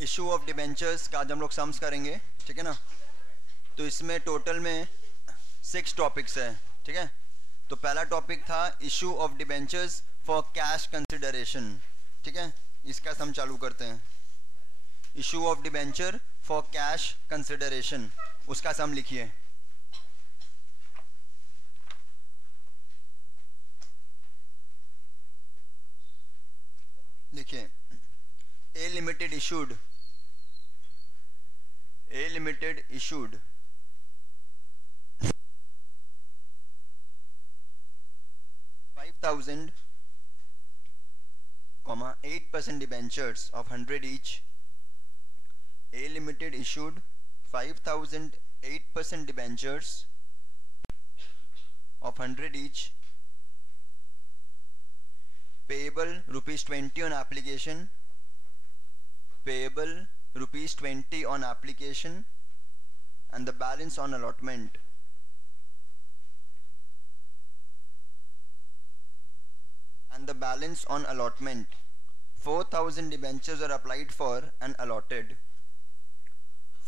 Issue of debentures का आज हम लोग सम्स करेंगे, ठीक है ना। तो इसमें टोटल में 6 टॉपिक्स है, ठीक है। तो पहला टॉपिक था issue of debentures for cash consideration, ठीक है। इसका सम चालू करते हैं। Issue of debenture for cash consideration, उसका सम लिखिए। लिखिए ए limited issued 5,000, 8% debentures of 100 each. A Limited issued 5,000 8% debentures of 100 each, payable rupees 20 on application, payable rupees 20 on application, and the balance on allotment. And the balance on allotment. 4,000 debentures were applied for and allotted.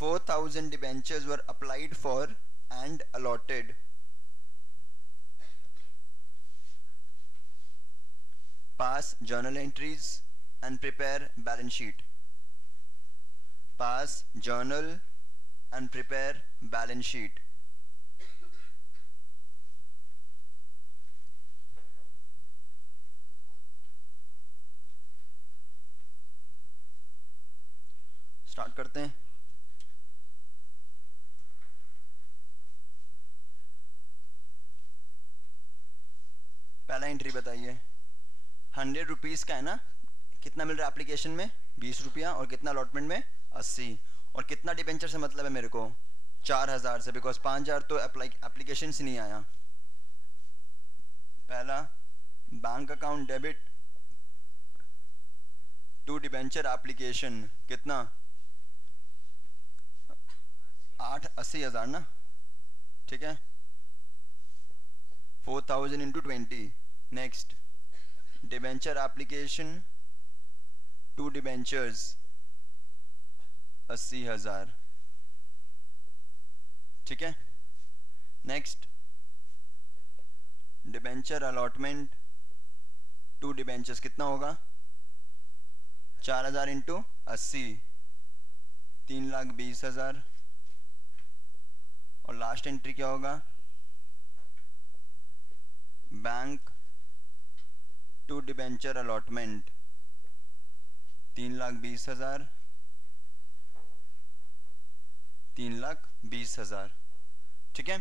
4,000 debentures were applied for and allotted. Pass journal entries and prepare balance sheet. Pass journal and prepare balance sheet. Start करते हैं। पहला entry बताइए। 100 rupees का है ना, कितना मिल रहा है एप्लीकेशन में? 20 रुपया, और कितना अलॉटमेंट में? 80। और कितना डिबेंचर से मतलब है मेरे को? 4,000 से, बिकॉज 5,000 तो एप्लीकेशन से नहीं आया। पहला bank account debit to debenture application, कितना? 80,000 ना, ठीक है। 4,000 into 20। Next debenture application to debentures 80,000, ठीक है। Next debenture allotment to debentures कितना होगा? 4,000 इंटू 80, 3,20,000। और लास्ट एंट्री क्या होगा? बैंक टू डिबेंचर अलॉटमेंट 3,20,000, 3,20,000, ठीक है।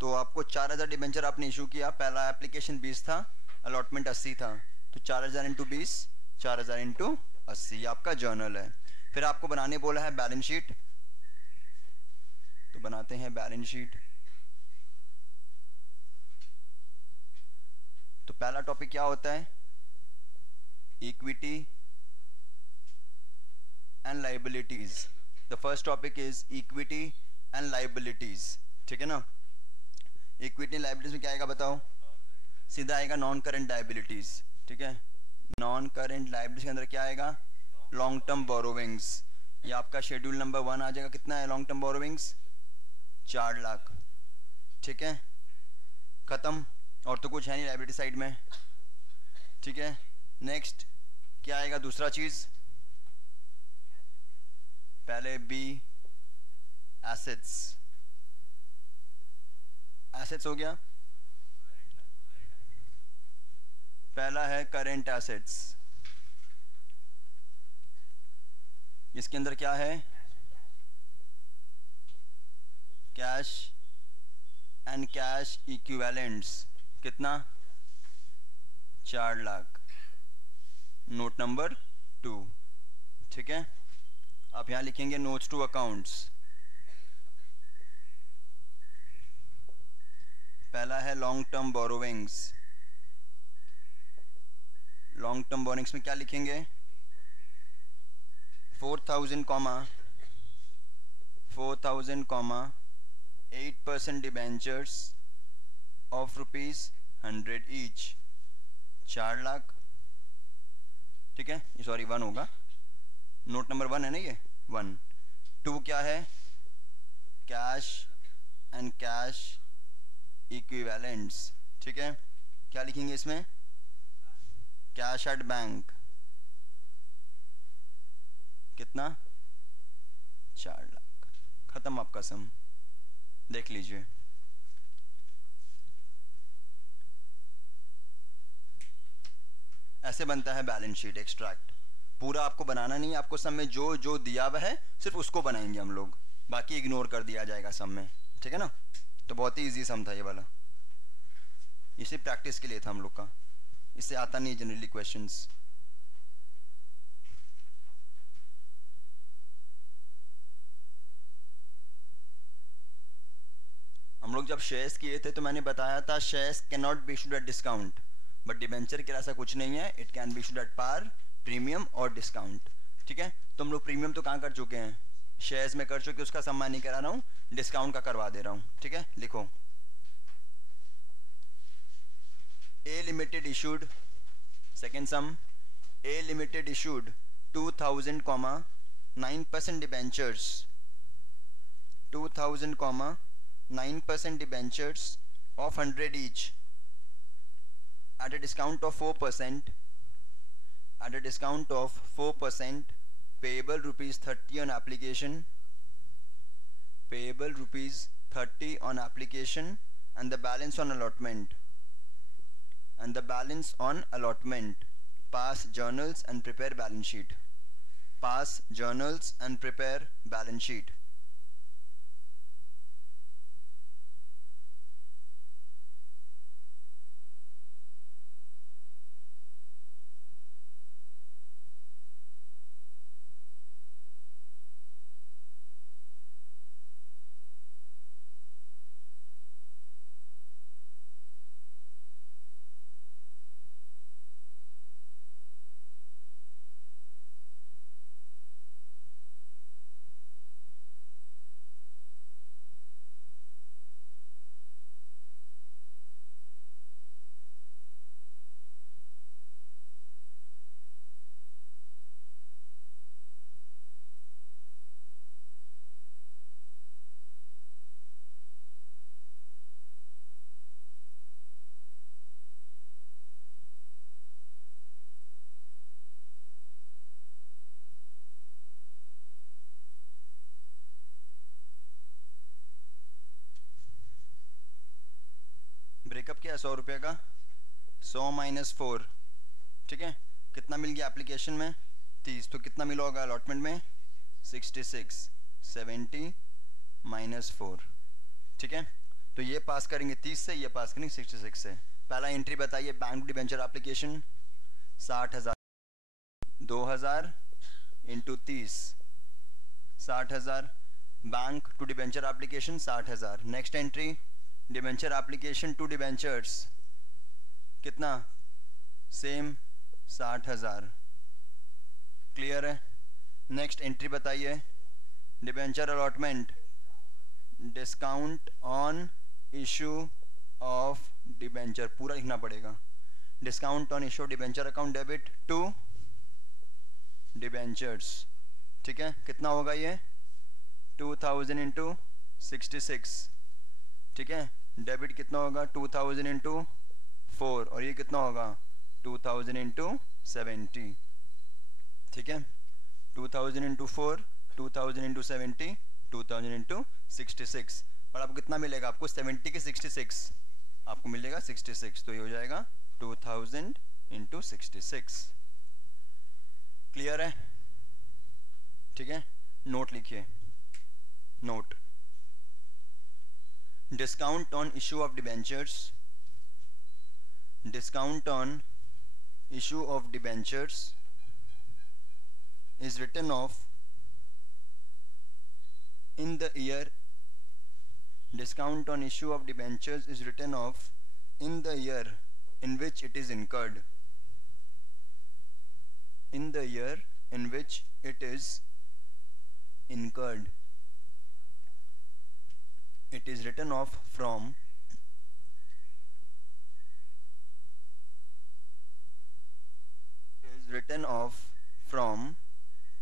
तो आपको 4,000 डिबेंचर आपने इशू किया। पहला एप्लीकेशन 20 था, अलॉटमेंट 80 था, तो 4,000 इंटू 20, 4,000 इंटू 80 आपका जर्नल है। फिर आपको बनाने बोला है बैलेंस शीट, तो बनाते हैं बैलेंस शीट। तो पहला टॉपिक क्या होता है? Equity and liabilities. The first topic is equity and liabilities, ठीक है ना। इक्विटी एंड लाइबिलिटीज में क्या आएगा बताओ? सीधा आएगा नॉन करेंट लाइबिलिटीज, ठीक है। नॉन करेंट लाइबिलिटीज के अंदर क्या आएगा? Long term borrowings. ये आपका शेड्यूल नंबर 1 आ जाएगा। कितना है लॉन्ग टर्म बोरोविंग्स? 4 लाख, ठीक है। खत्म, और तो कुछ है नहीं लाइबिलिटी साइड में, ठीक है। नेक्स्ट क्या आएगा? दूसरा चीज, पहले बी एसेट्स। एसेट्स हो गया। पहला है करेंट एसेट्स, इसके अंदर क्या है? कैश एंड कैश इक्विवेलेंट्स, कितना? 4 लाख। नोट नंबर 2, ठीक है। आप यहां लिखेंगे नोट्स टू अकाउंट्स। पहला है long term borrowings. Long term borrowings में क्या लिखेंगे? 4,000 8% डिबेंचर्स ऑफ ₹100 ईच, 4 लाख, ठीक है। सॉरी 1 होगा, नोट नंबर 1 है ना ये 1। 2 क्या है? Cash and cash equivalents. ठीक है, क्या लिखेंगे इसमें? कैश एट बैंक कितना? 4 लाख। खत्म आपका सम, देख लीजिए। ऐसे बनता है बैलेंस शीट एक्सट्रैक्ट। पूरा आपको बनाना नहीं है, आपको सब में जो जो दिया हुआ है सिर्फ उसको बनाएंगे हम लोग, बाकी इग्नोर कर दिया जाएगा सब में। ठीक है ना? तो बहुत ही इजी सम था ये वाला, इसे प्रैक्टिस के लिए था हम लोग का, इससे आता नहीं जनरली क्वेश्चंस। हम लोग जब शेयर्स किए थे तो मैंने बताया था shares can not be issued at discount, but debenture के ऐसा कुछ नहीं है, it can be issued at par, premium और डिस्काउंट। ठीक है, तो हम लोग प्रीमियम तो कहाँ कर चुके हैं? शेयर्स में कर चुके, उसका सम्मान नहीं करा रहा हूँ, डिस्काउंट का करवा दे रहा हूँ। ठीक है, लिखो ए limited issued, second sum, A limited issued 2000 9% debentures, 2000 9% debentures of 100 each at a discount of 4%, at a discount of 4%, payable rupees 30 on application, payable rupees 30 on application, and the balance on allotment, and the balance on allotment. Pass journals and prepare balance sheet. Pass journals and prepare balance sheet. Breakup क्या है? 100 रुपये का, 100 minus 4। ठीक है, कितना मिल गया application में? 30। तो कितना मिला होगा अलॉटमेंट में? 66। 70 माइनस 4। ठीक है, तो ये पास करेंगे 30 से, ये पास करेंगे 66 से। पहला एंट्री बताइए, bank debenture application 60,000, 2,000 into 30, 60,000। Bank to debenture application 60,000। Next entry, debenture application to debentures कितना? सेम 60,000। क्लियर है? नेक्स्ट एंट्री बताइए, debenture allotment, discount on issue of debenture, पूरा लिखना पड़ेगा। Discount on issue debenture account debit to debentures. ठीक है, कितना होगा ये? 2000 इंटू 66। ठीक है, डेबिट कितना होगा? 2000 इंटू 4, और ये कितना होगा? 2000 इंटू 70। ठीक है, 2000 इंटू 4, 2000 इंटू 70, 2000 इंटू 66। और आपको कितना मिलेगा? आपको 70 के 66 आपको मिलेगा 66, तो ये हो जाएगा 2000 इंटू 66। क्लियर है? ठीक है, नोट लिखिए। Note, discount on issue of debentures, discount on issue of debentures is written off in the year, discount on issue of debentures is written off in the year in which it is incurred, in the year in which it is incurred. It is written off from, is written off from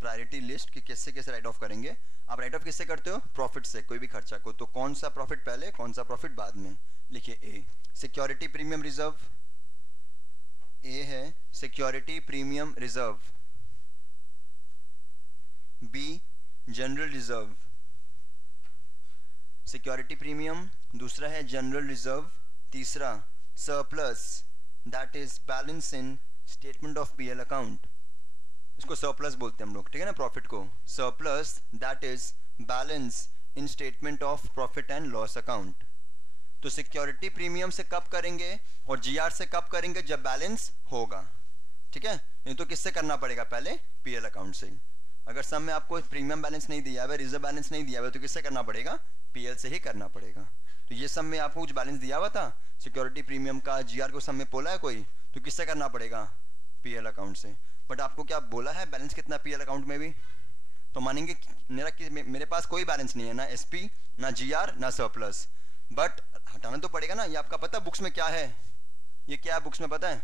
priority list कि किससे किससे right of करेंगे। आप right of किससे करते हो? Profit से, कोई भी खर्चा को। तो कौन सा प्रॉफिट पहले, कौन सा प्रॉफिट बाद में? लिखिए A security premium reserve, A है security premium reserve. B general reserve, security premium, दूसरा है जनरल रिजर्व, तीसरा surplus that is balance in statement of PL account. इसको सरप्लस बोलते हैं हम लोग, ठीक है ना, प्रॉफिट को। Surplus that is balance in statement of profit and loss account. तो सिक्योरिटी प्रीमियम से कब करेंगे और जीआर से कब करेंगे? जब बैलेंस होगा, ठीक है। नहीं तो किससे करना पड़ेगा? पहले पीएल अकाउंट से ही। अगर सम में आपको प्रीमियम बैलेंस नहीं दिया हुआ, रिजर्व बैलेंस नहीं दिया हुआ, तो किससे करना पड़ेगा? पीएल से ही करना पड़ेगा। तो ये सम में आपको कुछ बैलेंस दिया हुआ था सिक्योरिटी प्रीमियम का, जीआर को सम में बोला है कोई, तो किससे करना पड़ेगा? पीएल अकाउंट से। बट आपको क्या बोला है बैलेंस कितना पीएल अकाउंट में भी? तो मानेंगे मेरे पास कोई बैलेंस नहीं है, ना एसपी, ना जीआर, ना सरप्लस, बट हटाना तो पड़ेगा ना। ये आपका पता है बुक्स में क्या है? ये क्या है बुक्स में पता है?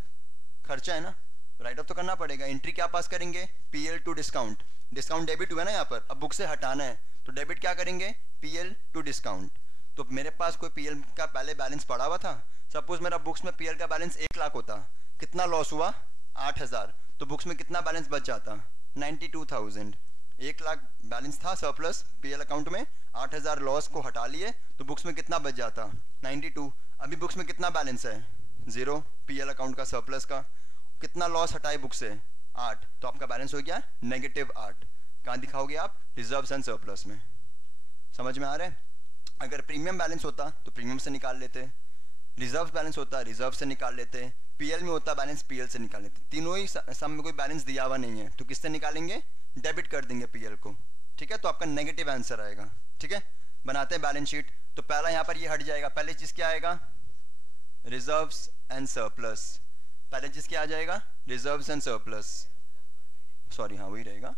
खर्चा है ना, राइट ऑफ तो करना पड़ेगा। एंट्री क्या पास करेंगे? PL to discount. Discount debit हुआ ना यहाँ पर, अब बुक से हटाना है तो डेबिट क्या करेंगे? PL to discount. तो मेरे पास कोई पीएल का पहले बैलेंस पड़ा हुआ था, सपोज मेरा बुक्स में पीएल का बैलेंस 1 लाख होता, कितना लॉस हुआ? 8,000। तो बुक्स में कितना बैलेंस बच जाता? 92,000। 1 लाख बैलेंस था सरप्लस पीएल अकाउंट में, 8,000 लॉस को हटा लिए तो बुक्स में कितना बच जाता? 92। अभी बुक्स में कितना बैलेंस है? 0 पीएल अकाउंट का, सरप्लस का। कितना लॉस हटाए बुक से? 8। तो आपका बैलेंस हो गया -8। कहाँ दिखाओगे आप? रिजर्व्स एंड सरप्लस में। समझ में आ रहा है? अगर प्रीमियम बैलेंस होता तो प्रीमियम से निकाल लेते, रिजर्व बैलेंस होता रिजर्व से निकाल लेते, पीएल में होता बैलेंस पीएल से निकाल लेते। तीनों ही सम में कोई बैलेंस दिया हुआ नहीं है तो किससे निकालेंगे? डेबिट कर देंगे पीएल को, ठीक है। तो आपका नेगेटिव आंसर आएगा, ठीक है। बनाते हैं बैलेंस शीट। तो पहला यहाँ पर ये हट जाएगा, पहले चीज क्या आएगा? Reserves and surplus. पहले चीज क्या आ जाएगा? रिजर्व्स एंड सरप्लस, सॉरी हाँ वही रहेगा।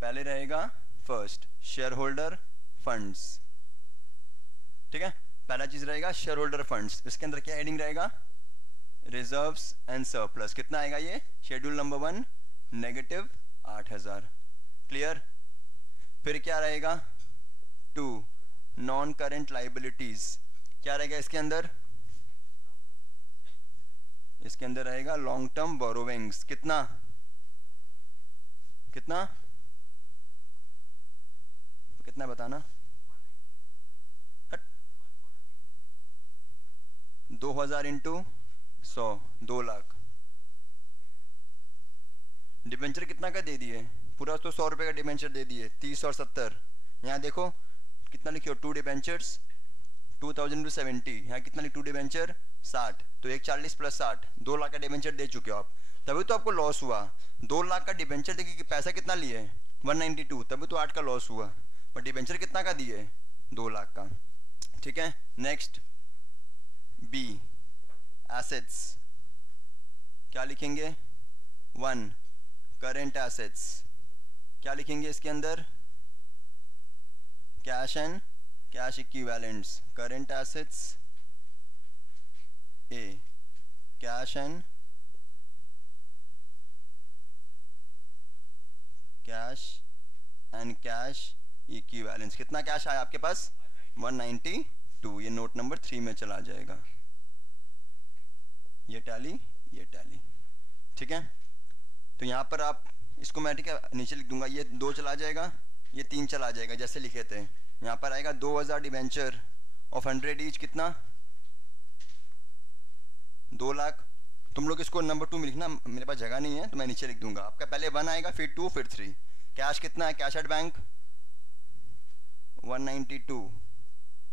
पहले रहेगा फर्स्ट शेयर होल्डर फंड्स, ठीक है। पहला चीज रहेगा शेयर होल्डर फंड्स, इसके अंदर क्या हेडिंग रहेगा? Reserves and surplus. कितना आएगा ये? Schedule number 1 -8,000। क्लियर? फिर क्या रहेगा? 2 नॉन करेंट लाइबिलिटीज। क्या रहेगा इसके अंदर? इसके अंदर रहेगा लॉन्ग टर्म बोरोविंग्स। कितना कितना कितना बताना? 2,000 इंटू 100, 2 लाख। डिबेंचर कितना का दे दिए? पूरा तो 100 रुपए का डिबेंचर दे दिए, 30 और 70। यहाँ देखो कितना लिखियो, 2 डिबेंचर्स 2,000 टू 70। यहाँ कितना लिख? 2 डिबेंचर 60, तो 140 प्लस 60, 2 लाख का डिबेंचर दे चुके हो आप, तभी तो आपको लॉस हुआ। 2 लाख का डिबेंचर देखिए पैसा कितना लिए? 192, तभी तो 8 का लॉस हुआ। पर डिबेंचर कितना का दिए? 2 लाख का, ठीक है। Next B assets. क्या लिखेंगे? 1 करेंट एसेट्स। क्या लिखेंगे इसके अंदर? Cash and cash equivalents. Current assets A, cash and cash equivalents. कितना कैश आया आपके पास? 192। ये नोट नंबर 3 में चला जाएगा। ये टैली, ठीक है। तो यहां पर आप इसको मैं, ठीक है, नीचे लिख दूंगा। ये 2 चला जाएगा, ये 3 चला जाएगा, जैसे लिखे थे। यहां पर आएगा 2,000 डिबेंचर ऑफ 100 ईच। कितना? 2 लाख। तुम लोग इसको नंबर 2 में लिखना, मेरे पास जगह नहीं है तो मैं नीचे लिख दूंगा। आपका पहले 1 आएगा, फिर 2, फिर 3। कैश कितना है? Cash at bank 192।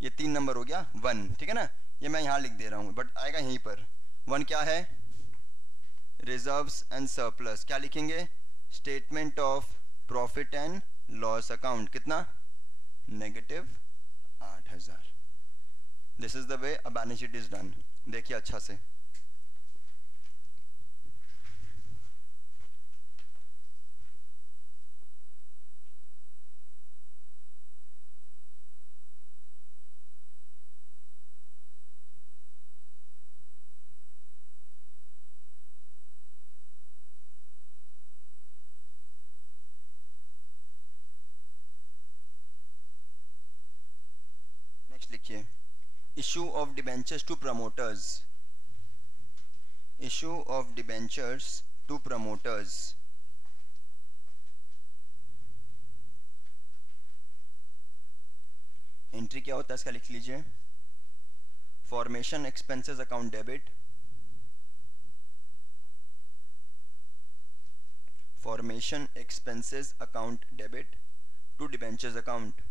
ये 3 नंबर हो गया 1, ठीक है ना। ये मैं यहाँ लिख दे रहा हूँ बट आएगा यहीं पर। 1 क्या है? Reserves and surplus. क्या लिखेंगे? Statement of profit and loss account. कितना? -8,000। This is the way a balance sheet is done. देखिए अच्छा से। issue of debentures to promoters. Issue of debentures to promoters. Entry क्या होता है इसका लिख लीजिए. Formation expenses account debit. Formation expenses account debit to debentures account.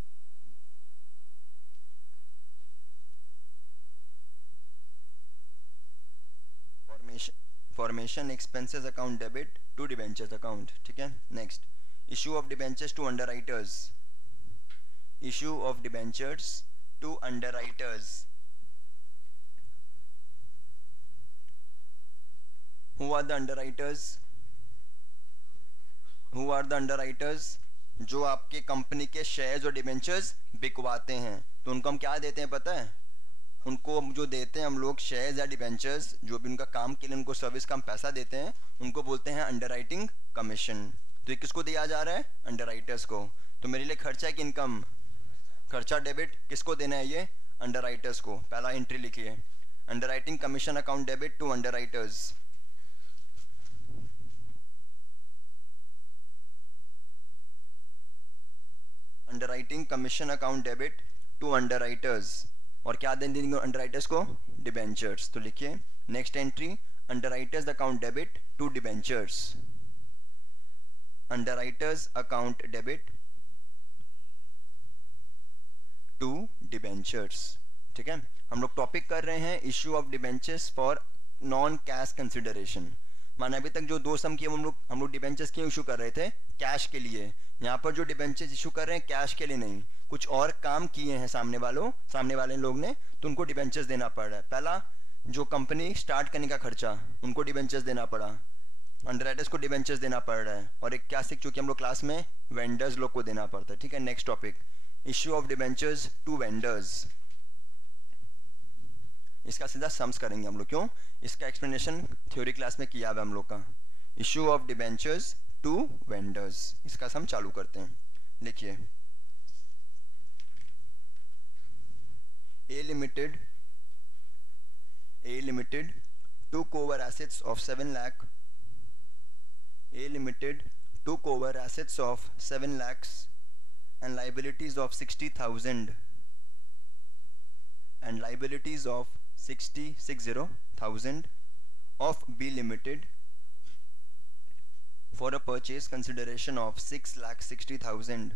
Formation expenses account debit to debentures account. ठीक है. Next, issue of debentures to underwriters. Issue of debentures to underwriters. Who are the underwriters? Who are the underwriters? जो आपके company के shares और debentures बिकवाते हैं, तो उनको हम क्या देते हैं पता है? उनको जो देते हैं हम लोग शेयर्स या डिबेंचर्स, जो भी उनका काम के लिए उनको सर्विस का हम पैसा देते हैं, उनको बोलते हैं अंडरराइटिंग कमीशन. तो ये किसको दिया जा रहा है? अंडरराइटर्स को. तो मेरे लिए खर्चा है कि इनकम? खर्चा डेबिट. किसको देना है ये? अंडरराइटर्स को. पहला एंट्री लिखिए, underwriting commission account debit to underwriters. Underwriting commission account debit to underwriters. और क्या देंगे अंडरराइटर्स को? डिबेंचर्स. तो लिखिए next entry, underwriters account debit to debentures. Underwriters account debit to debentures. ठीक है. हम लोग टॉपिक कर रहे हैं issue of debentures for non cash consideration. माना अभी तक जो दो सम किए हम लोग डिबेंचर्स क्यों इशू कर रहे थे? कैश के लिए. यहाँ पर जो डिबेंचर्स इशू कर रहे हैं कैश के लिए नहीं, कुछ और काम किए हैं सामने वाले लोग ने, तो उनको डिबेंचर्स देना पड़ रहा है. पहला, जो कंपनी स्टार्ट करने का खर्चा, उनको डिबेंचर्स देना पड़ा. अंडरराइटर्स को डिबेंचर्स देना पड़ रहा है. और एक क्या सीख चुके हम लोग क्लास में? वेंडर्स लोग को देना पड़ता है. ठीक है. Next topic, issue of debentures to vendors. इसका सीधा सम्स करेंगे हम लोग. क्यों? इसका एक्सप्लेनेशन थ्योरी क्लास में किया हुआ हम लोग का. Issue of debentures to vendors, इसका सम चालू करते हैं. लिखिए, A Limited took over assets of 7 lakh. A Limited took over assets of 7 lakhs and liabilities of 60,000 and liabilities of 60,000 of B Limited for a purchase consideration of 6,60,000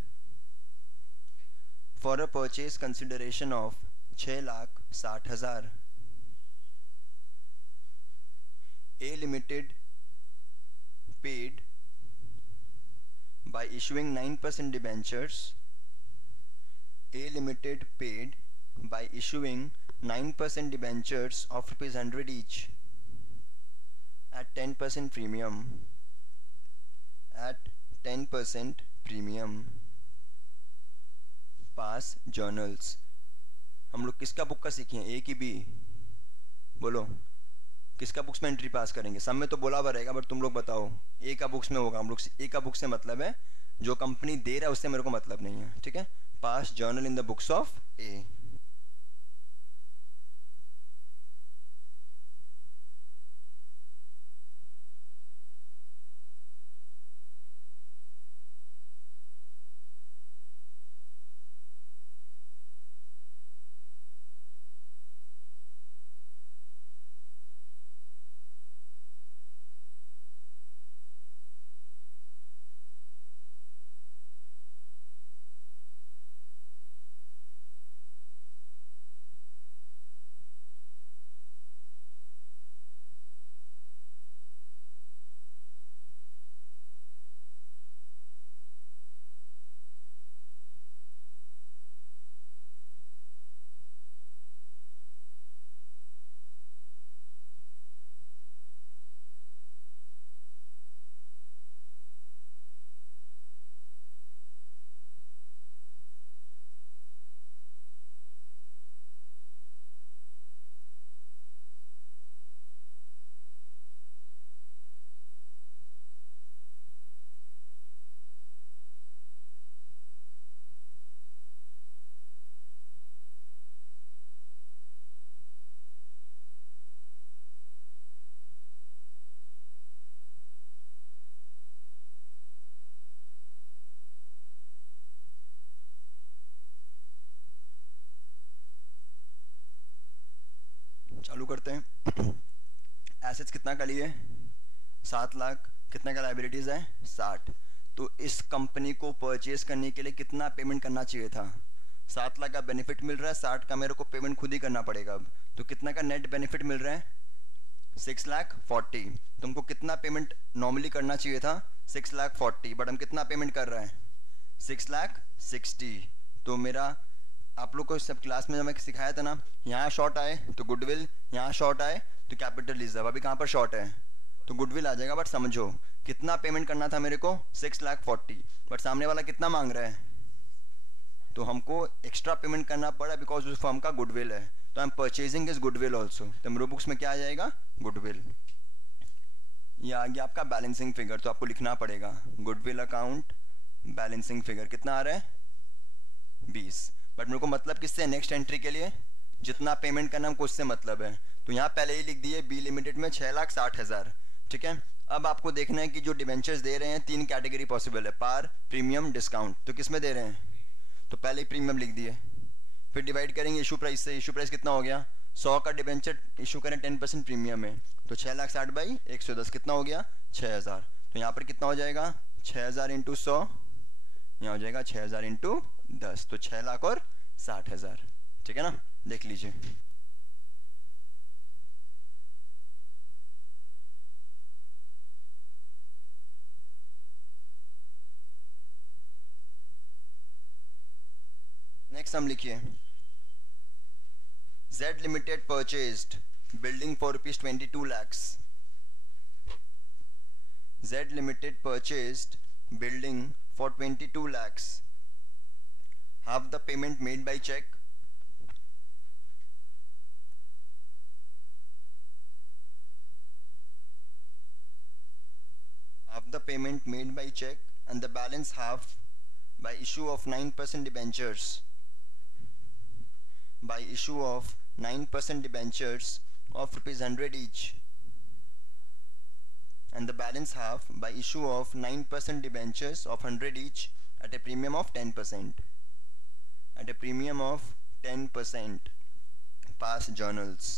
for a purchase consideration of 6,60,000. A Limited paid by issuing 9% debentures. A Limited paid by issuing 9% debentures of ₹100 each at 10% premium. At 10% premium. Pass journals. हम लोग किसका book का सीखे? ए की B? बोलो, किसका books में entry पास करेंगे? सब में तो बोला हुआ रहेगा, बट तुम लोग बताओ. ए का बुक्स में होगा. हम लोग ए का बुक से मतलब है जो कंपनी दे रहा है, उससे मेरे को मतलब नहीं है. ठीक है. पास journal in the books of A. Assets कितना का लिए 7 लाख, कितने का लाइबिलिटीज है 60। तो इस कंपनी को परचेज करने के लिए कितना पेमेंट करना चाहिए था? 7 लाख का बेनिफिट मिल रहा है, 60 का मेरे को पेमेंट खुद ही करना पड़ेगा अब। तो कितना का नेट बेनिफिट मिल रहा है 6,40,000। तुमको कितना पेमेंट नॉर्मली करना चाहिए था 6,40,000, बट हम कितना पेमेंट कर रहे हैं 6,60,000। तो मेरा आप लोग को सब क्लास में जब मैं सिखाया था ना, यहाँ शॉर्ट आए तो गुडविल, यहाँ शॉर्ट आए तो कैपिटल रिजर्व। अभी कहाँ पर शॉर्ट है तो गुडविल आ जाएगा। बट समझो कितना पेमेंट करना था मेरे को 6,40,000, बट सामने वाला कितना मांग रहा है, तो हमको एक्स्ट्रा पेमेंट करना पड़ा बिकॉज उस फर्म का गुडविल है। तो I am purchasing is goodwill also. तो मेरे बुक्स में क्या आ जाएगा गुडविल। ये आ गया आपका बैलेंसिंग फिगर, तो आपको लिखना पड़ेगा गुडविल अकाउंट बैलेंसिंग फिगर कितना आ रहा है 20। बट मेरे को मतलब किससे नेक्स्ट एंट्री के लिए जितना पेमेंट करना हमको उससे मतलब है। तो यहाँ पहले ही लिख दिए बी लिमिटेड में 6,60,000। ठीक है, अब आपको देखना है कि जो डिबेंचर्स दे रहे हैं 3 कैटेगरी पॉसिबल है, पार, प्रीमियम, डिस्काउंट। तो किस में दे रहे हैं, तो पहले ही प्रीमियम लिख दिए, फिर डिवाइड करेंगे इशू प्राइस से। इशू प्राइस कितना हो गया 100 का डिबेंचर इशू करें 10% प्रीमियम है, तो 6,60,000 बाई 110 कितना हो गया 6,000। तो यहाँ पर कितना हो जाएगा 6,000 इंटू 100, यहाँ हो जाएगा 6,000 इंटू 10, तो 6,60,000। ठीक है ना, देख लीजिए। नेक्स्ट हम लिखिए Z Limited purchased building for rupees 22 lakhs. Z Limited purchased building for 22 lakhs. Half the payment made by check. Half the payment made by check and the balance half by issue of 9% debentures. By issue of 9% debentures of rupees 100 each, and the balance half by issue of 9% debentures of 100 each at a premium of 10%. At a premium of 10%. Pass journals.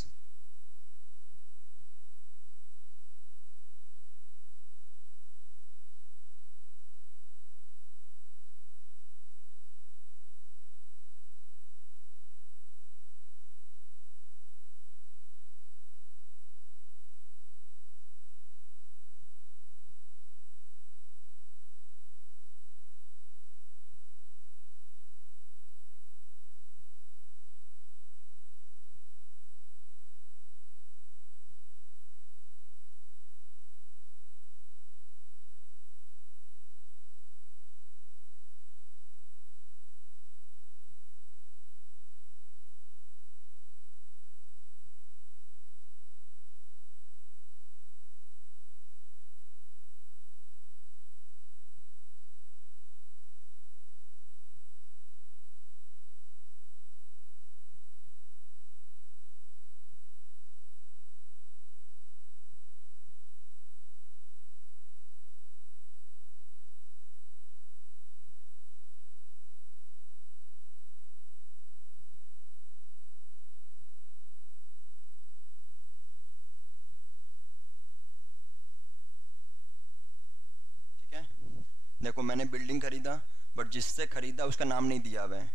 देखो मैंने building खरीदा, but जिससे खरीदा उसका नाम नहीं दिया हुआ है।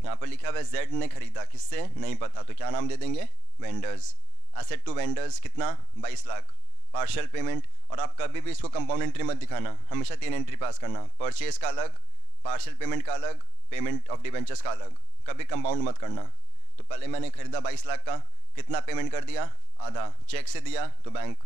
यहाँ पर लिखा हुआ है जेड ने खरीदा, किससे नहीं पता, तो क्या नाम दे देंगे वेंडर्स। एसेट टू वेंडर्स कितना 22 लाख। पार्शियल पेमेंट, और आप कभी भी इसको कंपाउंड एंट्री मत दिखाना, हमेशा 3 एंट्री पास करना। परचेज का अलग, पार्शियल पेमेंट का अलग, पेमेंट ऑफ डिवेंचर्स का अलग, कभी कंपाउंड मत करना। तो पहले मैंने खरीदा 22 लाख का, कितना पेमेंट कर दिया आधा, चेक से दिया तो बैंक,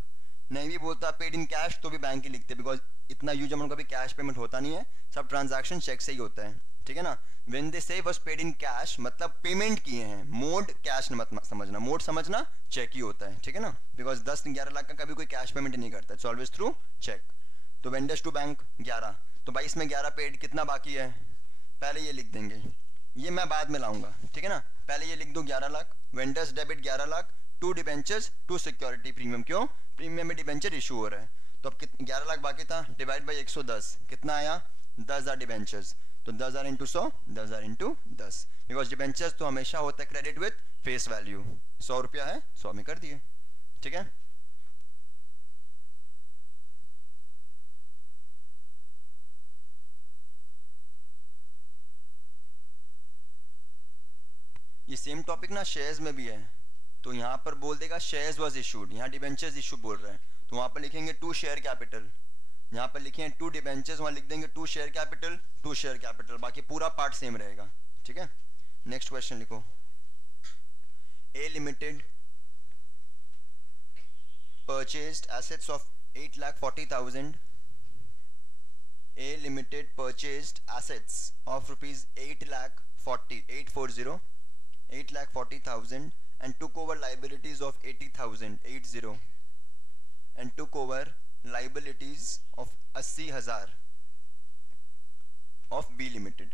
नहीं भी बोलता पेड इन कैश तो भी बैंक ही लिखते, बिकॉज इतना यूज हम कभी कैश पेमेंट होता नहीं है, सब ट्रांजैक्शन चेक से ही होता है। ठीक है ना, व्हेन दे से वाज पेड इन कैश मतलब पेमेंट किए हैं, मोड कैश मत समझना, मोड समझना चेक ही होता है। ठीक है ना, बिकॉज 10-11 लाख का कभी कोई कैश पेमेंट नहीं करता, इट्स ऑलवेज थ्रू चेक। तो वेंडर्स टू बैंक 11, तो 22 में 11 पेड, कितना बाकी है पहले ये लिख देंगे, ये मैं बाद में लाऊंगा। ठीक है ना, पहले ये लिख दो 11 lakh, vendors debit 11 lakh, to debentures to security premium, क्यों प्रीमियम में डिबेंचर इशू हो रहा है। तो अब 11 लाख बाकी था, डिवाइड बाई 110 कितना आया 10,000 डिबेंचर्स, तो 10,000 इंटू 100, 10,000 इंटू 10, बिकॉज डिबेंचर्स तो हमेशा होता है क्रेडिट विथ फेस वैल्यू। 100 रुपया है 100 में कर दिए। ठीक है, सेम टॉपिक ना शेयर्स में भी है, तो यहाँ पर बोल देगा शेयर्स वाज इशूड, यहाँ डिबेंचर्स इशू बोल रहे हैं, तो वहाँ पर लिखेंगे टू शेयर कैपिटल, यहाँ पर लिखे टू डिबेंचर्स, वहाँ लिख देंगे to share capital, to share capital, बाकी पूरा पार्ट सेम रहेगा। ठीक है, नेक्स्ट क्वेश्चन लिखो। ए limited purchased assets of 8,40,000. A Limited purchased assets of rupees 8,40,000 and took over liabilities of 80,000 and took over liabilities of 80,000 of B Limited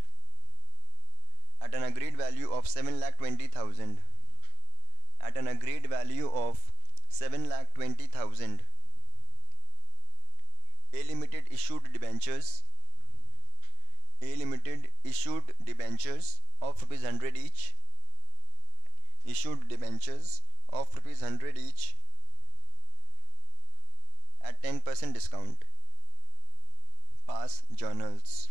at an agreed value of 7,20,000 at an agreed value of 7,20,000. A Limited issued debentures. A Limited issued debentures of rupees 100 each. Issued debentures of rupees 100 each at 10% discount. Pass journals.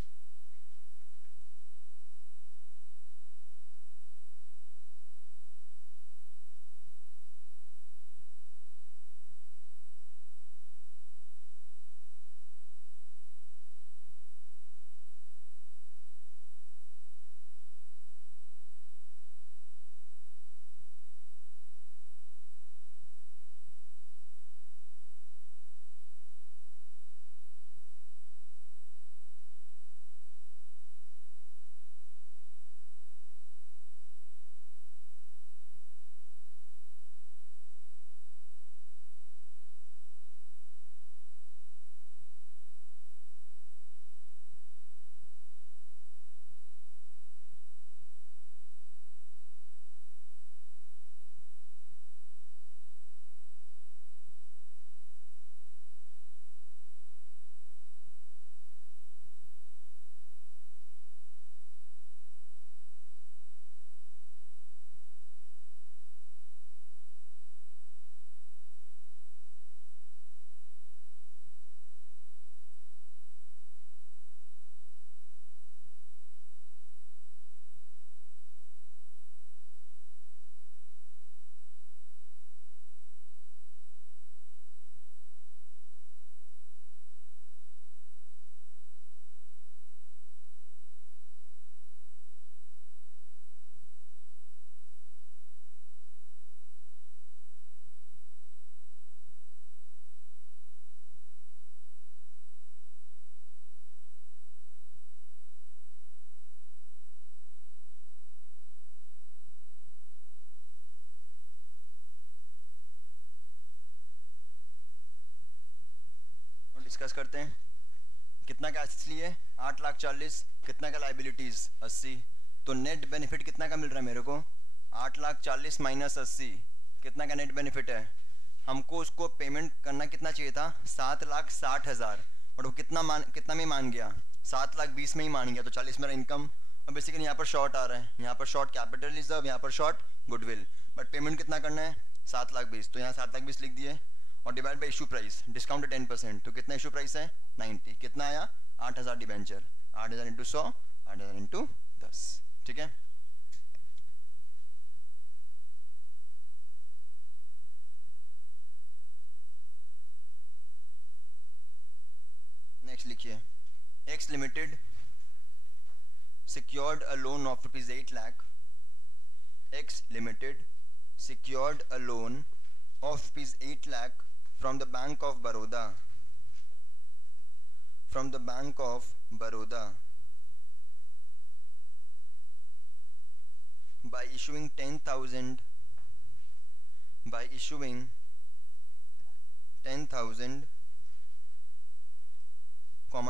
Discuss करते हैं। कितना का assets लिए 8,40,000, कितना का liabilities 80, तो net benefit कितना का मिल रहा है मेरे को 8,40,000 माइनस 80, कितना का नेट बेनिफिट है। हमको उसको पेमेंट करना कितना चाहिए था 7,60,000, और वो कितना में मान गया 7,20,000 में ही मान गया, तो 40 मेरा इनकम। और बेसिकली यहाँ पर शॉर्ट आ रहा है, यहाँ पर शॉर्ट कैपिटल रिजर्व, यहाँ पर शॉर्ट गुडविल, बट पेमेंट कितना करना है 7,20,000, तो यहाँ 7,20,000 लिख दिए और divide by issue price, discount 10%, तो कितना इशू प्राइस है 90, कितना आया 8,000 डिबेंचर, 8,000 इंटू 100, 8,000 इंटू 10। ठीक है, नेक्स्ट लिखिए। X limited secured a loan of rupees 8 lakh. X Limited secured a loan of rupees 8 lakh from the Bank of Baroda. From the Bank of Baroda by issuing 10,000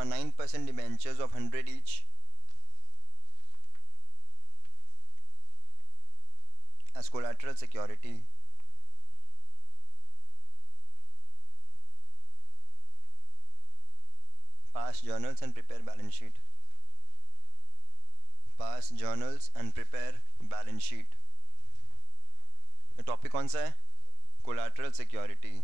9% debentures of 100 each as collateral security. Pass journals and prepare balance sheet. Pass journals and prepare balance sheet. ये topic कौन सा है collateral security.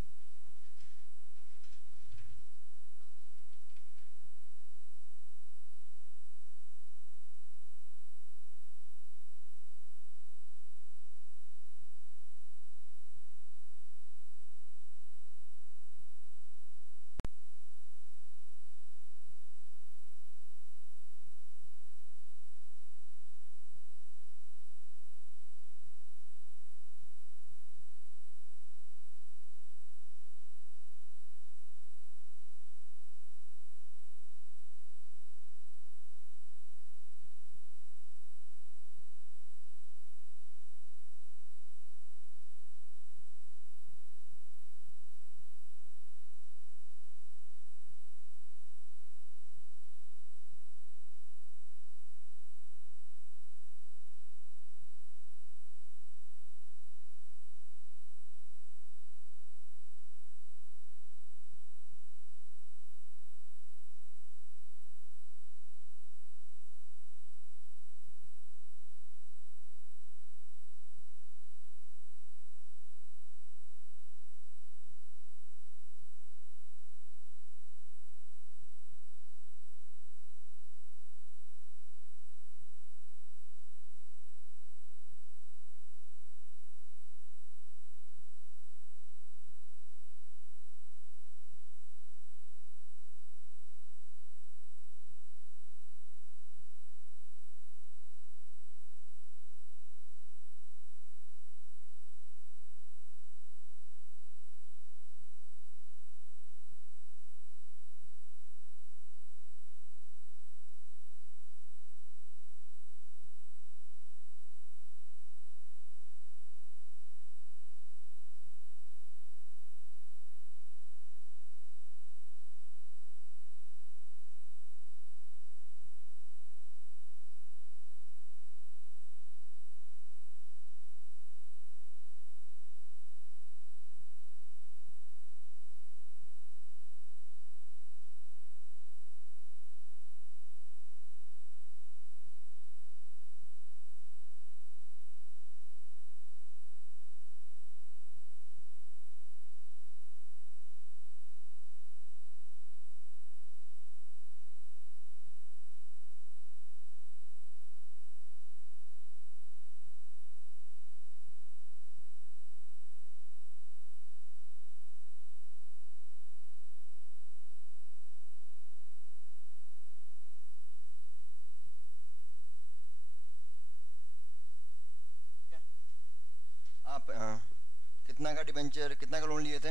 कितना का debenture, कितना का loan लिए थे?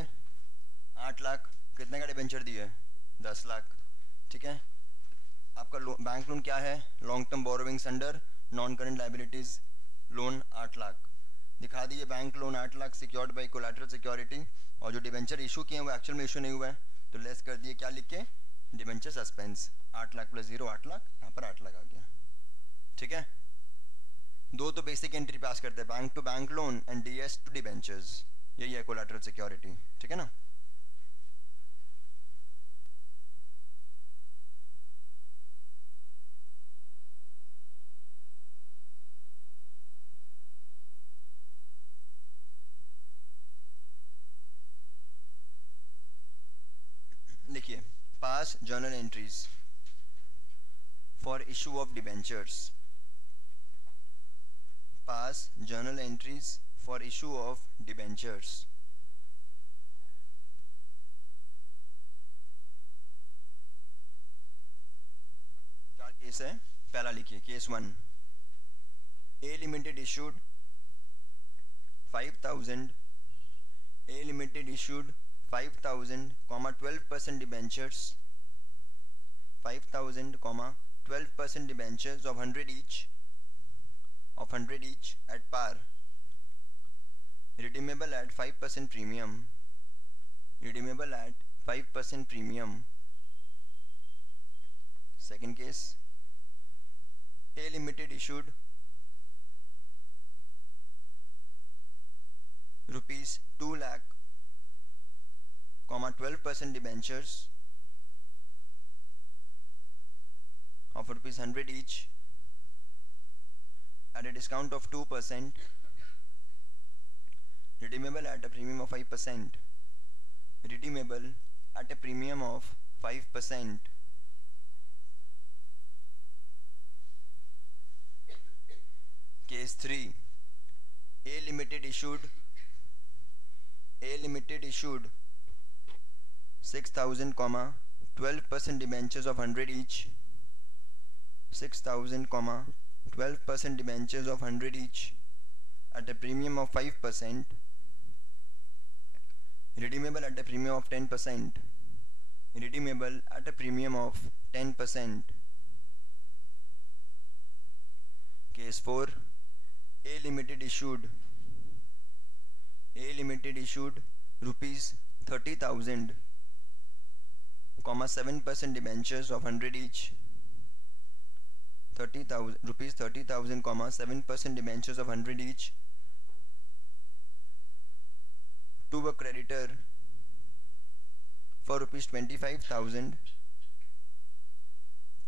8 लाख। कितने का डिबेंचर दिए? 10 लाख। ठीक है। आपका बैंक लोन क्या है? Long term borrowings under non current liabilities loan 8 lakh. दिखा दिए bank loan 8 lakh secured by collateral security, और जो डिबेंचर इशू किए हैं वो एक्चुअल में इशू नहीं हुआ है, तो लेस कर दिए क्या लिख के? Debenture suspense. 8 lakh plus 0 8 lakh, यहाँ पर 8 लाख आ गया। ठीक है। दो तो बेसिक एंट्री पास करते हैं, bank to bank loan and DS to debentures, यही है कोलैटरल सिक्योरिटी। ठीक है ना। लिखिए, pass journal entries for issue of debentures. Pass journal entries for issue of debentures. चार केस है। पहला लिखिए case 1, A limited issued 5000, A limited issued 5000 12% debentures, 5000 12% debentures of 100 each at par, redeemable at 5% premium, redeemable at 5% premium. Second case, A limited issued rupees 2 lakh, 12% debentures of rupees 100 each at a discount of 2%, redeemable at a premium of 5%, redeemable at a premium of 5%. Case 3, A limited issued 6,000, 12% debentures of 100 each, 6,000, 12% debentures of 100 each at a premium of 5%, redeemable at a premium of 10%, redeemable at a premium of 10%. Case 4, A limited issued rupees 30,000, 7% debentures of 100 each, 30,000, 7% debentures of 100 each to a creditor for rupees 25,000,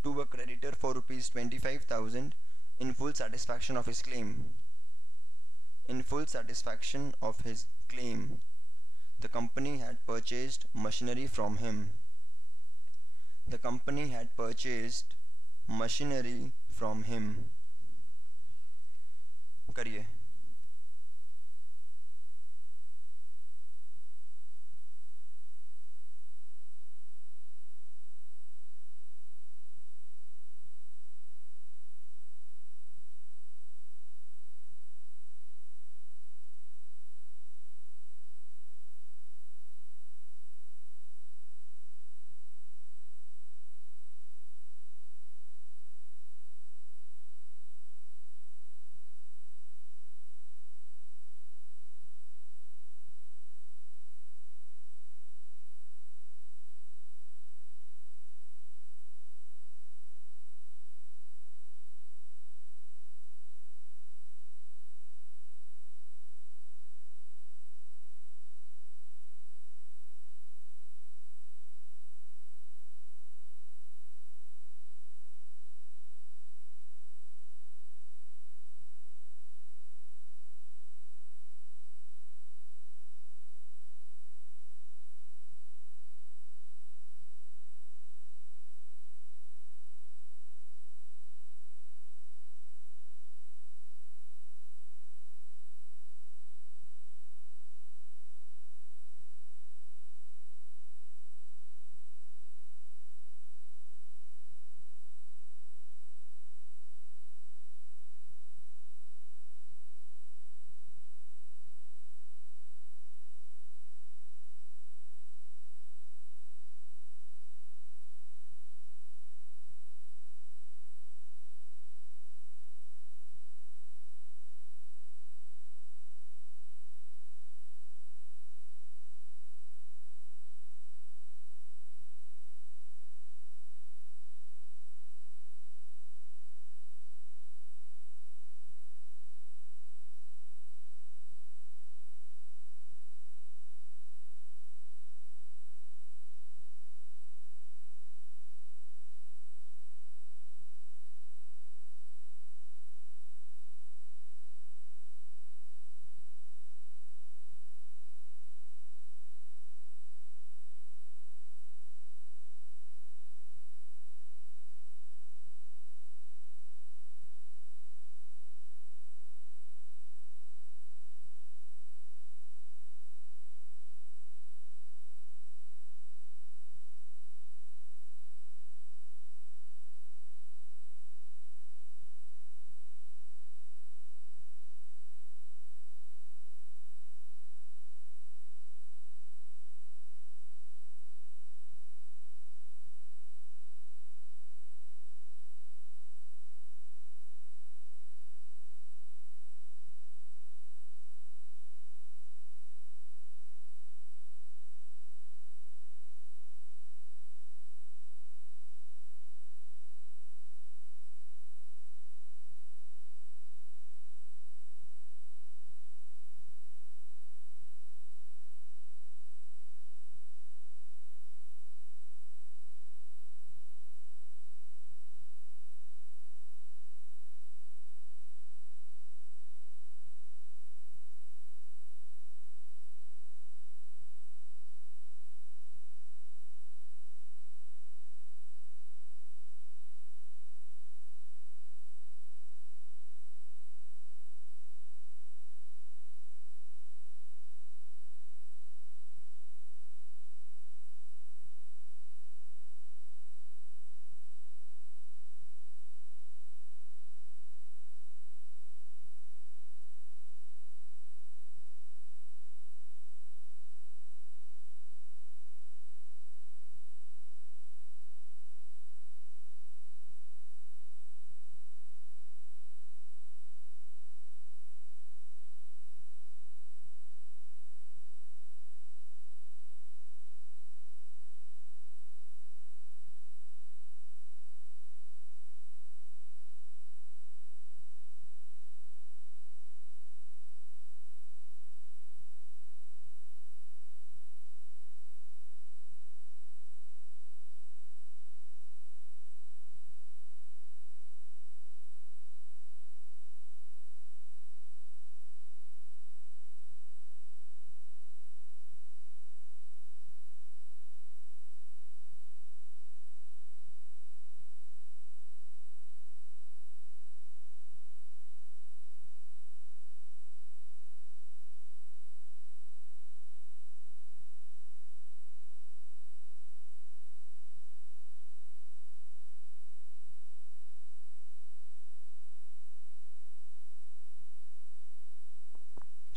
to a creditor for rupees 25,000 in full satisfaction of his claim. In full satisfaction of his claim, the company had purchased machinery from him. The company had purchased machinery from him. करिए।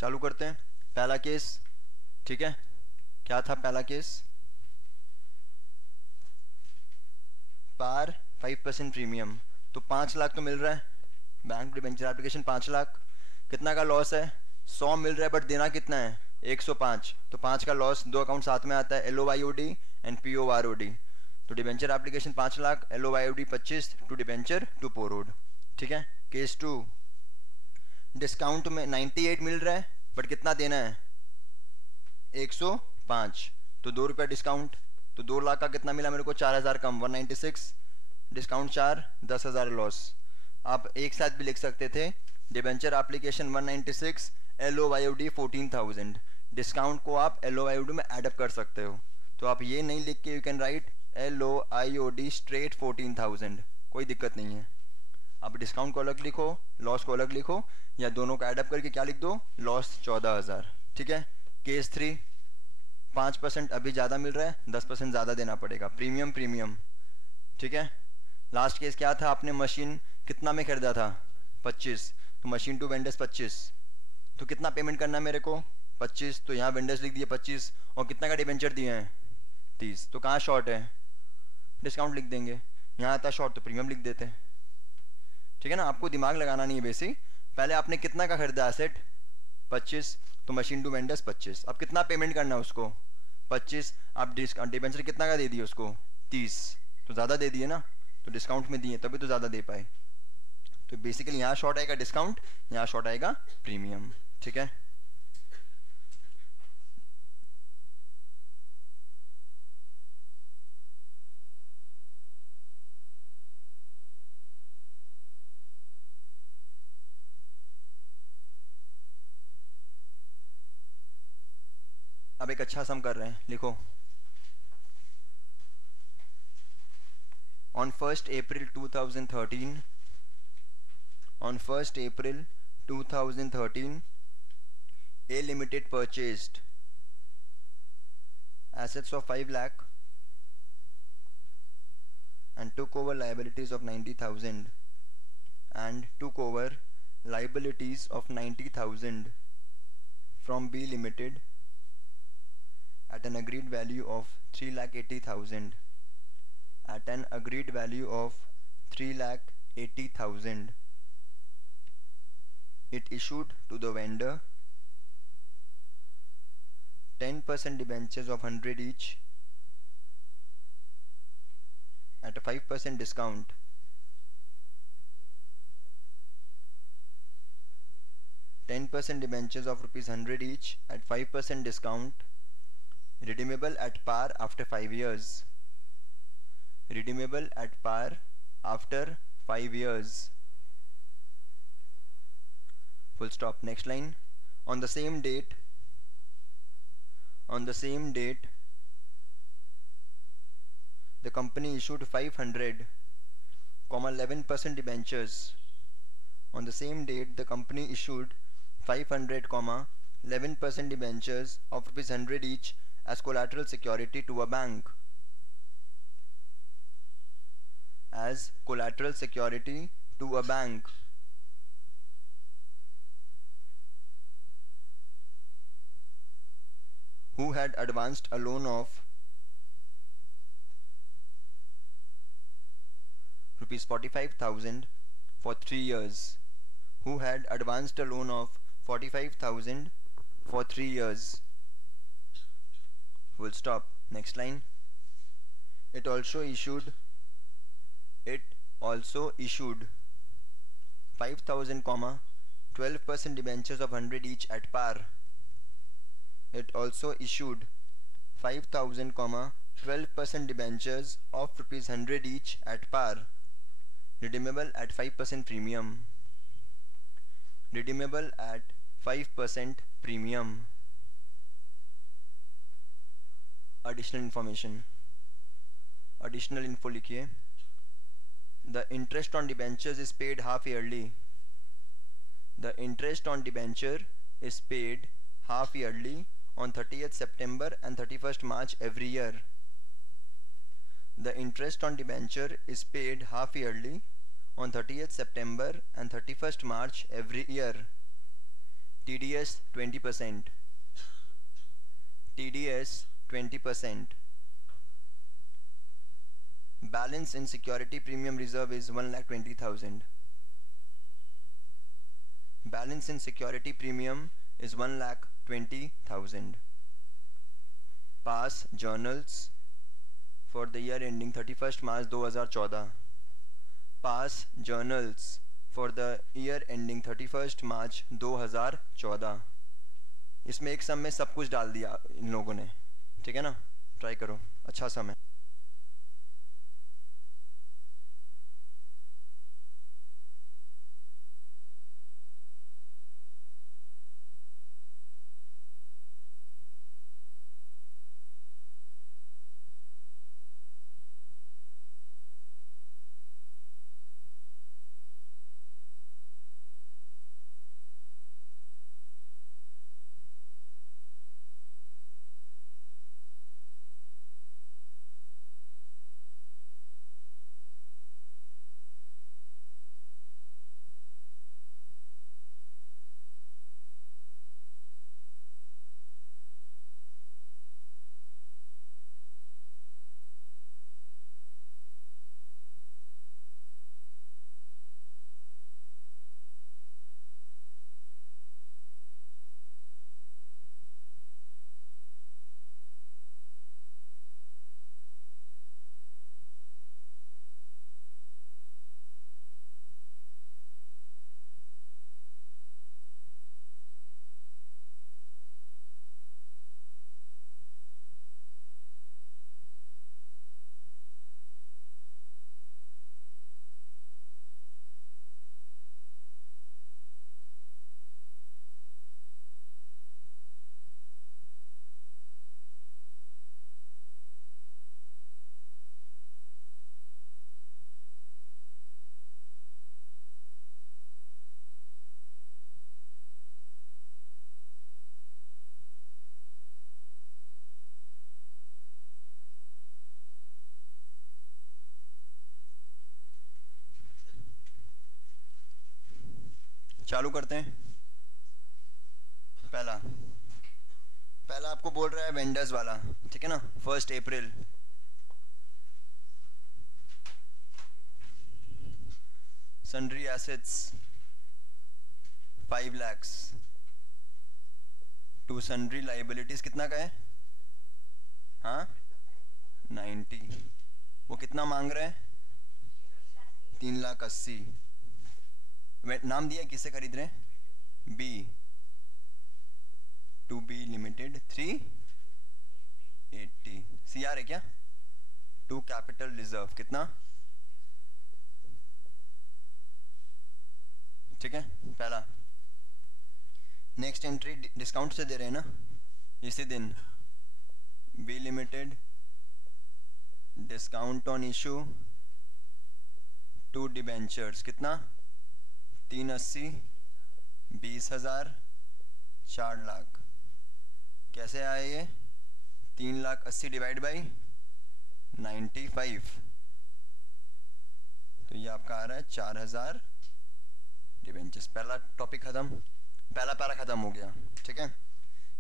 चालू करते हैं। पहला case, ठीक है, क्या था पहला केस? पार 5% प्रीमियम, तो 5 लाख तो मिल रहा है, बैंक डिबेंचर एप्लीकेशन 5 लाख। कितना का लॉस है? 100 मिल रहा है, बट देना कितना है? 105, तो 5 का लॉस, दो अकाउंट साथ में आता है, LOYOD एंड POROD। तो debenture application 5 lakh, LOYOD 25 to debenture to पोरोड, ठीक है। केस 2, डिस्काउंट में 98 मिल रहा है, बट कितना देना है? 105, तो 2 रुपया डिस्काउंट, तो 2 लाख का कितना मिला मेरे को? 4,000 कम, 196, डिस्काउंट 4, 10,000 लॉस। आप एक साथ भी लिख सकते थे, डिबेंचर एप्लीकेशन 196, LOYOD 14,000, डिस्काउंट को आप LOYOD में एडअप कर सकते हो। तो आप ये नहीं लिख के you can write LOYOD straight 14,000, कोई दिक्कत नहीं है। आप डिस्काउंट को अलग लिखो, लॉस को अलग लिखो, या दोनों का एडअप करके क्या लिख दो? लॉस 14,000, ठीक है। केस 3, 5% अभी ज़्यादा मिल रहा है, 10% ज़्यादा देना पड़ेगा, प्रीमियम प्रीमियम, ठीक है। लास्ट केस क्या था? आपने मशीन कितना में खरीदा था? 25, तो मशीन टू वेंडर्स 25, तो कितना पेमेंट करना है मेरे को? 25, तो यहाँ वेंडर्स लिख दिए 25, और कितना का डिबेंचर दिए हैं? 30, तो कहाँ शॉर्ट है? डिस्काउंट लिख देंगे, यहाँ आता शॉर्ट तो प्रीमियम लिख देते हैं, ठीक है ना। आपको दिमाग लगाना नहीं है बेसिक। पहले आपने कितना का खरीदा एसेट? 25, तो मशीन टू वेंडर्स 25, अब कितना पेमेंट करना है उसको? 25, आप डिबेंचर कितना का दे दिए उसको? 30, तो ज़्यादा दे दिए ना, तो डिस्काउंट में दिए तभी तो ज़्यादा दे पाए। तो बेसिकली यहाँ शॉर्ट आएगा डिस्काउंट, यहाँ शॉर्ट आएगा प्रीमियम, ठीक है। अब एक अच्छा सम कर रहे हैं, लिखो। On 1st April 2013, on 1st April 2013, A Limited purchased assets of 5 lakh and took over liabilities of 90,000 and took over liabilities of 90,000 from B Limited at an agreed value of 3,80,000, at an agreed value of 3,80,000. It issued to the vendor 10% debentures of 100 each at a 5% discount. $10 debentures of ₹100 each at 5% discount, redeemable at par after 5 years. Redeemable at par after 5 years. Full stop. Next line. On the same date, the company issued 500, 11% debentures. On the same date, the company issued 500, 11% debentures of ₹100 each as collateral security to a bank. As collateral security to a bank. Who had advanced a loan of ₹45,000 for 3 years. Who had advanced a loan of 45,000 for 3 years. Full stop. Next line. It also issued 5,000, 12% debentures of 100 each at par. It also issued 5,000, 12% debentures of ₹100 each at par. Redeemable at 5% premium. Redeemable at 5% premium. Additional information. Additional info लिखिए. The interest on debentures is paid half yearly. The interest on debenture is paid half yearly on 30th September and 31st March every year. The interest on debenture is paid half yearly on 30th September and 31st March every year. TDS 20%, TDS 20%. Balance in security premium reserve is 1,20,000. Balance in security premium is 1,20,000. Pass journals for the year ending 31st March 2014. Pass journals for the year ending 31st March 2014. इसमें एक सम में सब कुछ डाल दिया इन लोगों ने, ठीक है ना? ट्राई करो, अच्छा सम है. चालू करते हैं. पहला पहला आपको बोल रहा है वेंडर्स वाला, ठीक है ना? 1 April sundry assets 5 lakhs to sundry liabilities कितना का है? हाँ 90. वो कितना मांग रहे हैं? 3,80,000. नाम दिया किससे खरीद रहे हैं? B to B limited 380. CR है क्या? टू कैपिटल रिजर्व कितना? ठीक है पहला. नेक्स्ट एंट्री डिस्काउंट से दे रहे हैं ना इसी दिन. B limited discount on issue to debentures कितना? 380, 20,000, 4 लाख. कैसे आए ये? 3,80,000 डिवाइड बाई 95, तो ये आपका आ रहा है 4,000 डिबेंचर्स. पहला टॉपिक खत्म, पहला पैरा खत्म हो गया, ठीक है.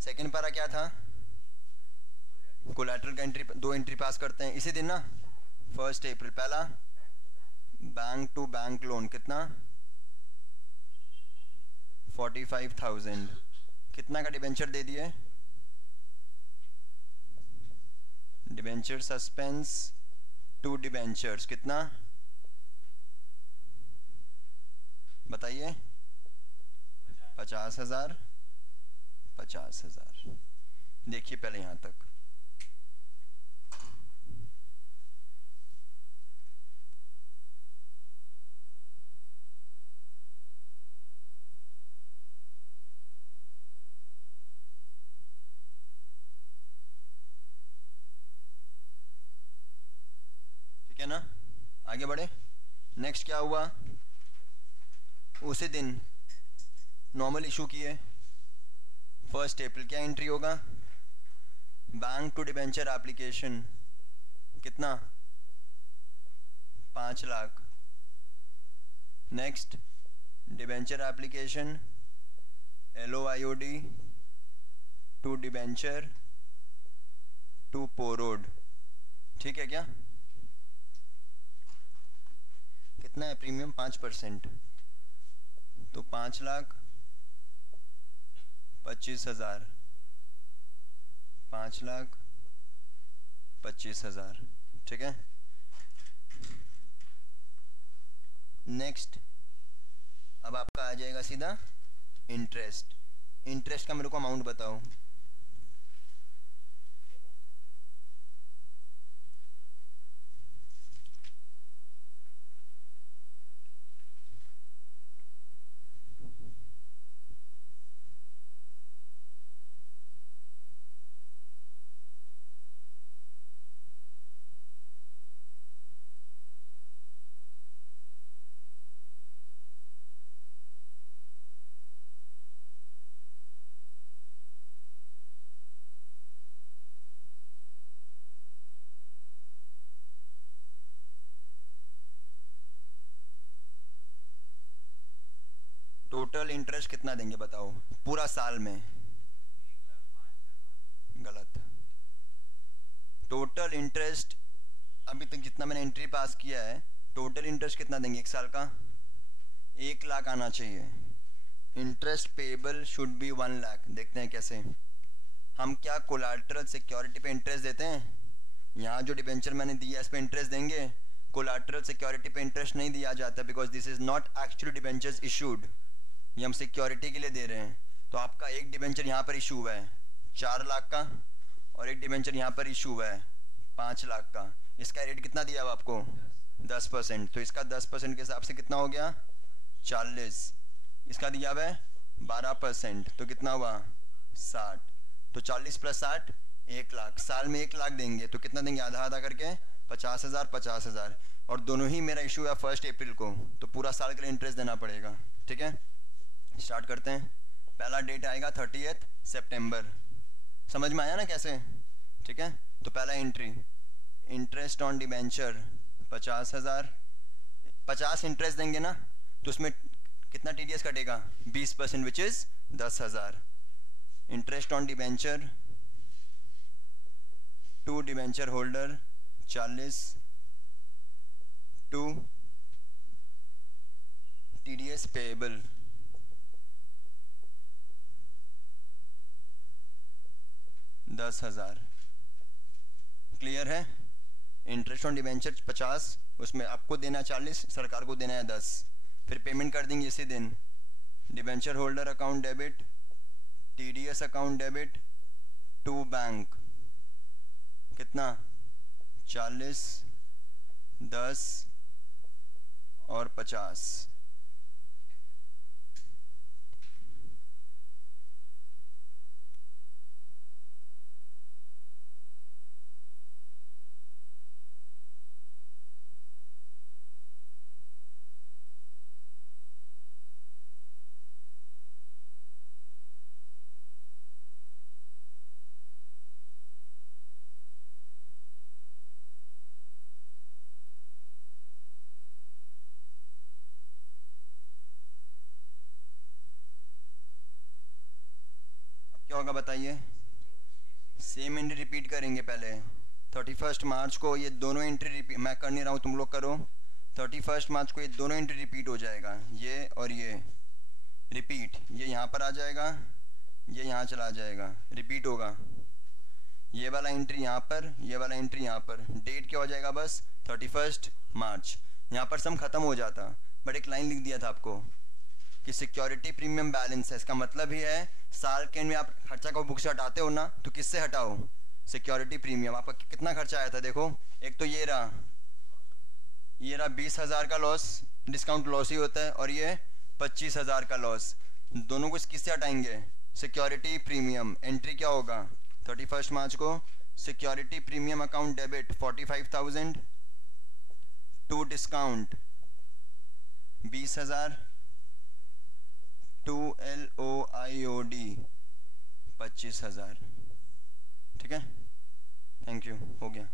सेकंड पैरा क्या था? कोलैटरल का एंट्री, 2 एंट्री पास करते हैं इसी दिन ना 1 अप्रैल. पहला बैंक टू बैंक लोन कितना? 45,000. कितना का डिबेंचर दे दिए? डिबेंचर सस्पेंस टू डिबेंचर्स कितना बताइए? 50,000. 50,000. देखिए पहले यहां तक. ठीक है ना? आगे बढ़े. नेक्स्ट क्या हुआ? उसी दिन नॉर्मल इशू किए 1 अप्रैल. क्या एंट्री होगा? बैंक टू डिबेंचर एप्लीकेशन कितना? 5 lakh. Next debenture application LOIOD to debenture to पोरोड। ठीक है क्या? कितना है प्रीमियम? 5%। तो 5,25,000, 5,25,000। ठीक है। नेक्स्ट, अब आपका आ जाएगा सीधा इंटरेस्ट। इंटरेस्ट का मेरे को अमाउंट बताओ। टोटल इंटरेस्ट कितना देंगे बताओ पूरा साल में? गलत। टोटल इंटरेस्ट अभी तक जितना मैंने एंट्री पास किया है, टोटल इंटरेस्ट कितना देंगे एक साल का? 1,00,000 आना चाहिए। Interest payable should be 1,00,000। देखते हैं कैसे। हम क्या कोलाटरल सिक्योरिटी पे इंटरेस्ट देते हैं? यहाँ जो डिबेंचर मैंने दिया इस पे इंटरेस्ट देंगे। कोलाटरल सिक्योरिटी पे इंटरेस्ट नहीं दिया जाता because this is not actually debentures issued. ये हम सिक्योरिटी के लिए दे रहे हैं। तो आपका एक डिबेंचर यहाँ पर इशू हुआ है 4,00,000 का, और एक डिबेंचर यहाँ पर इशू हुआ है 5,00,000 का। इसका रेट कितना दिया हुआ आपको? 10%। तो इसका 10% के हिसाब से कितना हो गया? 40। इसका दिया हुआ है 12%, तो कितना हुआ? 60। तो 40 + 60 1,00,000। साल में 1,00,000 देंगे तो कितना देंगे? आधा आधा करके 50,000 50,000। और दोनों ही मेरा इशू है 1 अप्रैल को, तो पूरा साल के लिए इंटरेस्ट देना पड़ेगा। ठीक है, स्टार्ट करते हैं। पहला डेट आएगा 30 सितंबर। समझ में आया ना कैसे? ठीक है, तो पहला entry, interest on debenture 50,000। 50 interest देंगे ना, तो उसमें कितना TDS कटेगा? 20% which is 10,000। Interest on debenture to debenture holder 40 to TDS payable 10,000। Clear है? इंटरेस्ट ऑन डिबेंचर 50, उसमें आपको देना है 40, सरकार को देना है 10। फिर पेमेंट कर देंगे इसी दिन। Debenture holder account debit, TDS account debit to bank. कितना? 40, 10 और 50। क्या होगा बताइए? सेम एंट्री रिपीट करेंगे पहले। 31 मार्च को ये दोनों एंट्री रिपीट, मैं कर नहीं रहा हूँ तुम लोग करो। 31 मार्च को ये दोनों एंट्री रिपीट हो जाएगा, ये और ये रिपीट। ये यहाँ पर आ जाएगा, ये यहाँ चला जाएगा, रिपीट होगा। ये वाला एंट्री यहाँ पर, ये वाला एंट्री यहाँ पर। डेट क्या हो जाएगा? बस 31 मार्च। यहाँ पर सम खत्म हो जाता, बट एक लाइन लिख दिया था आपको कि सिक्योरिटी प्रीमियम बैलेंस है। इसका मतलब ही है साल के एंड में आप खर्चा को बुक से हटाते हो ना, तो किससे हटाओ? Security premium. आपका कितना खर्चा आया था देखो। एक तो ये रहा 20,000 का लॉस, डिस्काउंट लॉस ही होता है, और ये 25,000 का लॉस। दोनों को किससे हटाएंगे? Security premium. एंट्री क्या होगा 31 मार्च को? Security premium account debit 45,000 to discount 20,000 to LOIOD 25,000। ठीक है, थैंक यू, हो गया।